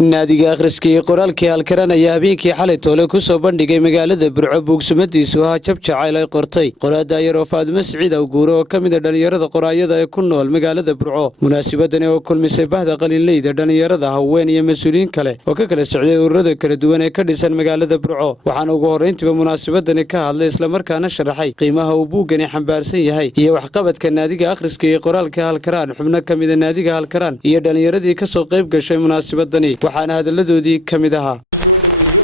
naadiga akhriska qoraalkii halkaran ayaa habeenkii xalay toole ku soo bandhigay magaalada Burco buugsumadiisu ah jab jacayl ay qortay qoraada yaro Faadimo Siciid oo guuro oo kamid ah dhalinyarada qoraayada ee ku nool magaalada Burco munaasabadani oo kulmisay bahda qalinleyda dhalinyarada haween iyo mas'uuliyiin kale oo ka kala socday ururada kala duwan ee ka dhisan magaalada Burco waxaana ugu horeyntiba munaasabadani ka hadlay isla markaana sharaxay qiimaha uu buugani xambaarsan yahay iyo waxqabadka naadiga akhriska qoraalka halkaran xubno kamid ah naadiga halkaran iyo dhalinyaradii ka soo qayb gashay munaasabadani waxaana hadaladoodii kamid ahaa soo dhaweeyo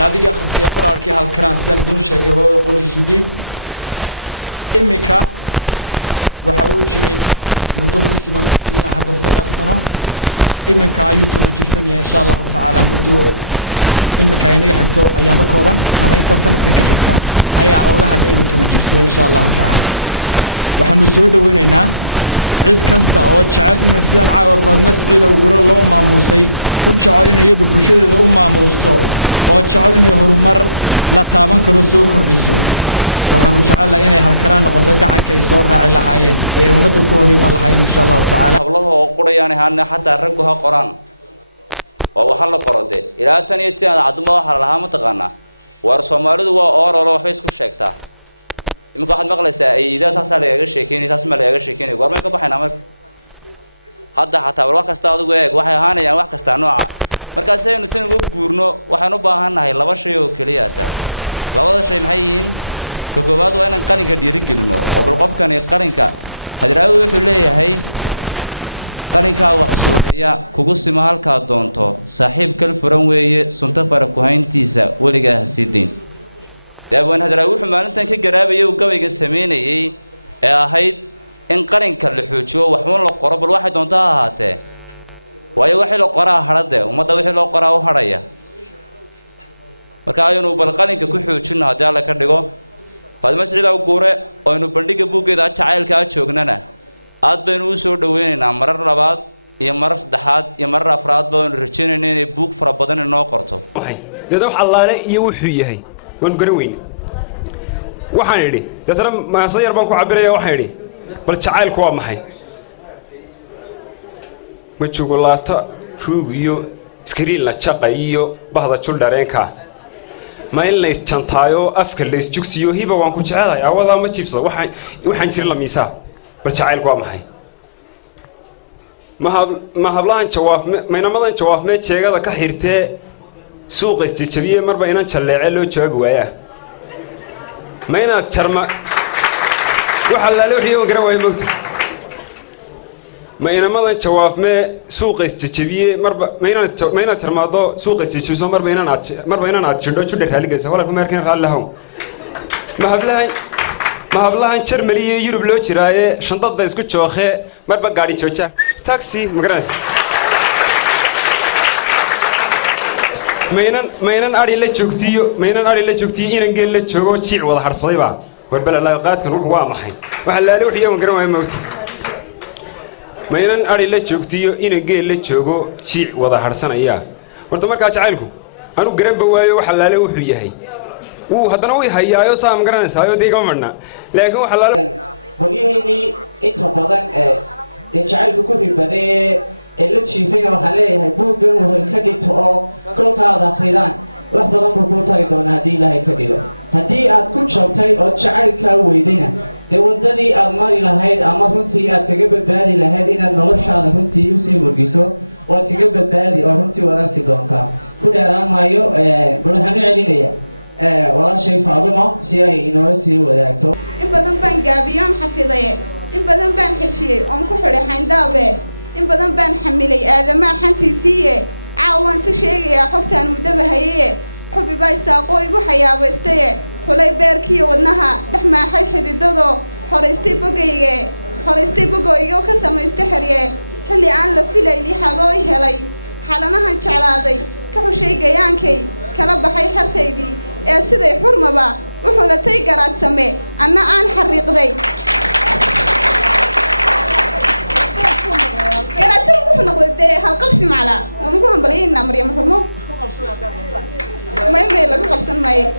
naadiga akhriska qoraalkii halkaran sanadun sheegay waa qolaysu dhiib imika waxa uu jiray muddo ku siman ilaa hadda 9 sano iminka ayuu toban jirsan yahay insha Allah taala muddo imika inaga xigto ayaama kooban nabaynta sanadka ka xigta ayaa ooga hadhay inuu toban jirsan insha Allah taala waxaanu soo dhaweynaynaa cid kasta oo jecel in sidaan caawa Faadimo Siciid oo guro loo maamusay ku jecel in iyadu bulshadeeda u maamusto oo jecel in horumar la taaban karo soo kordhiso waxaanu jecelahay inay halkaraan noqoto gacanka ay soo raaci lahaayeen ee ummadda ku horima lahaayeen insha Allah taala hablaha oo qurayaan haana xataa raggu ha qoraan oo waxa la qorode ilaa tan iyo tii caduma waxa la ma taqaana war Soomaalidu waa orolo wax isku sheegtaa imika waxaad maqlaysaa ayda saas laga sheekeynaysaa ma laga sheekeynay goorma ka baxayna marka hadda xataa wax kasta adigu eeg waxay ahaanayaan wax kasta nooca markaas aynu tan ugu guurno waxaan u baahanahay laba shay oo kaliya ah labada shay maxay yihiin ka koobaad waa inaan qalinka dhiirigelino oo bal qofkani qalinka hadraawi wuxuu leeyahay qalinka wax suuraya kugu sima halka doonto saaxiib kal furan weeye sunta fara ku hayntiisa waliga hasiidin daawan hadraawi wuxuu maalintan ka garaabayay uu gabayga sameynayay ee ahayd in qalinka la xoojiyo waxba la qoro bal waxay doontaa ahaatee waayo wixii la qoraa hadhade umada wixii loo qoraa u hadhaya marka aynu bal qalinka ku xoojino hadii la ka dhigo Faadimo Siciid oo guure oo inu bandhiga buugeeda jacaylka joognana aad baynu u soo dhaweynaynaa marar labaad iyo marar saddexaad iyo marar afraad baynu rajaynaynaa inay buug fara badan inoo qorto dad wax allaale iyo wuxuu yahay waan garan weyn waxaan idhi dadna maasay yar baan ku cabiraya waxaan idhi bal jacaylku waa maxay ma jugulaata ruug iyo iskariin la jaqay iyo bahda jul dareenka ma in la isjantaayo afka la isjugsiyo hiba waan ku jecelahay awada ma jibsado waxaan jir la miisa bal jacaylku waa maxay ma hablaan jawaab maynamadan jawaab me jeegada ka xirtee suuqa istijabiye marba inaan jaleece loo joogi waaya ma inaad jarma waxa la leeyahay garan waaya moogta ma inamadan jawaab me suuqa istijabiye marba ma inaad jarmaado suuqa istijabiso marba inaan aad jidho jidhar haligaysa walaal markaan raalahow ma hablahan Germany iyo Europe loo jiraaye shandada isku jooxe marba gaari jooja taxi magaran maynan ari la joogtiyo inaan geel la joogo jiic wada harsaday ba warbal la qaadkan wuxuu waa maxay waxa la leeyahay waan garan waaya moogta maynan ari la joogtiyo inaan geel la joogo jiic wada harsanaya horta marka jacaylku anu garan ba waayo waxa la leeyahay wuxuu yahay uu haddana way hayaayo saam garanaysayo deegan marna laakiin waxa la hoyihii inta badan jacaylku ku ribadee la jiifayna waxa leeyahay buuggan wuxuu ka dhigto oo kolkaad akhridaan wax badan buu ku tari doonaa haddii Ilaahay ka dhigo haddii aad ku jabtay oo jacaylka weydina dee wadadii aad mari lahayd ama runtii aad kaga badbaadi lahayd inaad noloshaada runtii u sii murgiso oo aad kaga badbaadi oo runtii wadaadki doontaa ku dheeraan maayo waxaan u celinayaa walaashay Faadimo si ay inoo sii wadaagto in badan baan gaabiyoon xafiday in badan baan xijiyay oon ku xidhay xayndaabe in badan baan xamilay aadama xantiisiiye caawan si sheegaya xogtaan mudaba haye xubi bay saaqo igu xayaabaystay xulay beerkiyo wadnaha dhaxmaaxay xididado xoreystay bogayga ka samaystay xiriye xilli aan la filay lixadoo helay xalanahan jeclaaday ka xushay gayaankay kala baxay xartaydii ee siday xurmaba wuxuu la tay garaad same anna aan xariiqday نقول هالقبس معلا ونقولهم بلينا مريم حرمو ما يمي لك قبس ماي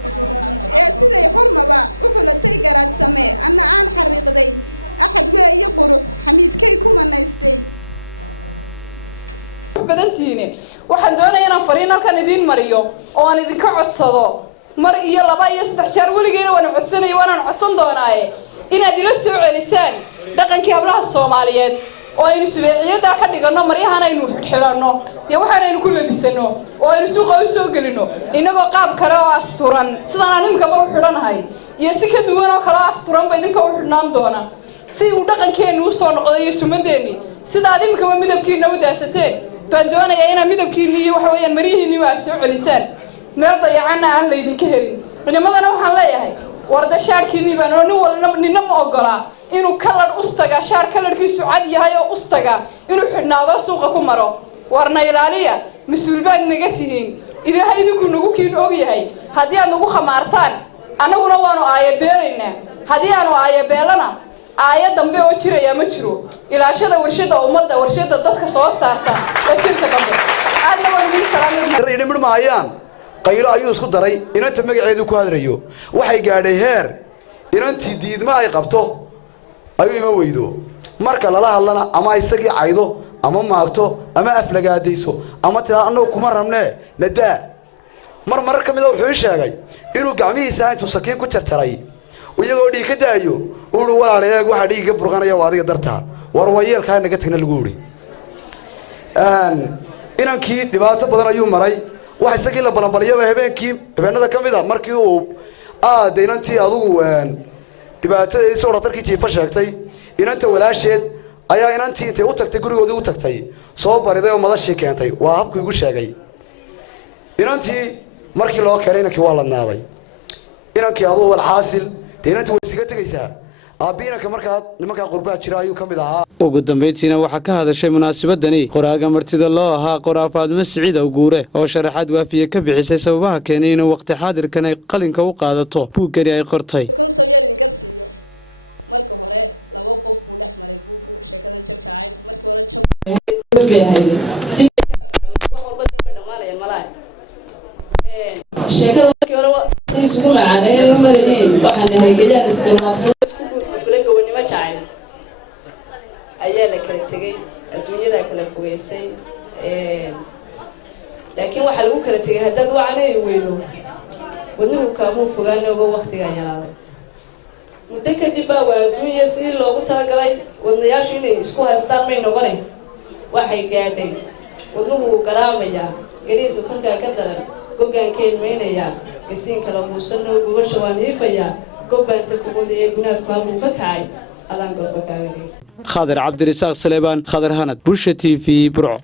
سيدي حرمة با وحول التيجرات سمي أنا عن حريق دي أحد ويقبر حميد كيكم الناس دي بدنتيني waxaan doonayaa inaan fariin halkan idiin mariyo oo aan idinka codsado mar iyo laba iyo saddex jeer weligeena waan codsanayo waan codsan doonaaye inaad ila soo celisaan dhaqankii hablaha Soomaaliyeed oo aynu subeeciyada ka dhigano maryahan aynu xidhxidhano iyo waxaan aynu ku labisano oo aynu suuqa u soo galino inagoo qaab kale oo asturan sidaan animka u xidhanahay iyo si ka duwan oo kale asturan bay idinka u xidhnaan doona si uu dhaqankeenu u soo noqdo iyo sumadeeni sida adimka midabkiina u daasateen baan doonayaa inaan midabkiina iyo waxa weeyaan maryihiina waa soo celisaan meel dayacana aan la idinka helin nimadana waxaan leeyahay warda shaarkiini baan oo ninna ma ogola inuu kalar ustaga shaar kalarkiisu cad yahay oo ustaga inuu xidhnaado suuqa ku maro warna ilaaliya mas'uul baan naga tihiin ilaahay idinku nagu kiin og yahay haddii aad nagu khamaartaan annaguna waanu aayabeelaynaa haddii aanu aayabeelana aayad dambe oo jiraya ma jiro ilaashada warshada ummadda warshada dadka soo saarta oo jirka dambe aadna waan idin salaamaynaa qaylo ayuu isku daray inanta magaceedu ku hadrayo waxay gaadhay heer inantii diidma ay qabto ayuu ima weydo marka lala hadlana ama isagii caydo ama maagto ama aflagaadayso ama tiraa annagu kuma rabnee nadaa mar ka mid ah wuxuu sheegay inuu gacmihiisa intuu sakiin ku jarjaray iyagoo dhiig ka daayo uu walaalayaag waxa dhiig burqanaya waa adiga dartaa war wayeelka naga tagna lagu uri inankii dhibaato badan ayuu maray wax isagii la balanbaliyay habeenada kamid ah markii uu inantii adigu dhibaatada soo dhatarkii jiifa sheegtay inanta walaasheed ayaa inantii intay u tagtay gurigoodii u tagtay soo bariday oo madashii keentay waa habkii ugu sheegay inantii markii loo keenay inankii waa ladnaaday inankii aduu wal xaasil inantii way iska tagaysaa aabiinka markaa nimanka qurbaa jira ayuu kamid ahaa ugu dambeyntiina waxaa ka hadashay munaasabadani qoraaga martida loo ahaa qoraa Faadimo Siciid Awguure oo sharaxaad waafiye ka bixisay sababaha keenay in waqti xaadirkan ay qalinka u qaadato buugani ay qortay kan Soomaaliya ka siiyo marka hore laba qof uu dhex maray buugu sheekada jabjacay marka hore jabjacay wax walba dhamaanaya malaay sheekada markii hore si isku macaaneen marayeen waxaan ahay galiyaan isku maqsad isku guudfulay wanima jacay ayaa la kala tagay adduunyada kala fogeysay laakiin waxa lagu kala tagay hadad wacanay weydo wadnuhu kaamu fogaanoogo waqtiga yaraaday muddo kadib baa adduunya si loogu talagalay wadnayaashu inay isku haystaan may noqonay waxay gaadhay wadnuhu garaamaya gariirka kunka ka daran gogaankeed meynaya gasiin kala buusanoo gobasha waan hiifaya gobaansa kuqodaya gunaadku halkuu ka kacay adaan goobka kaaga dhigay Khadir Cabdirasaaq Saleebaan Khadir Hanad Bulsha TV Burco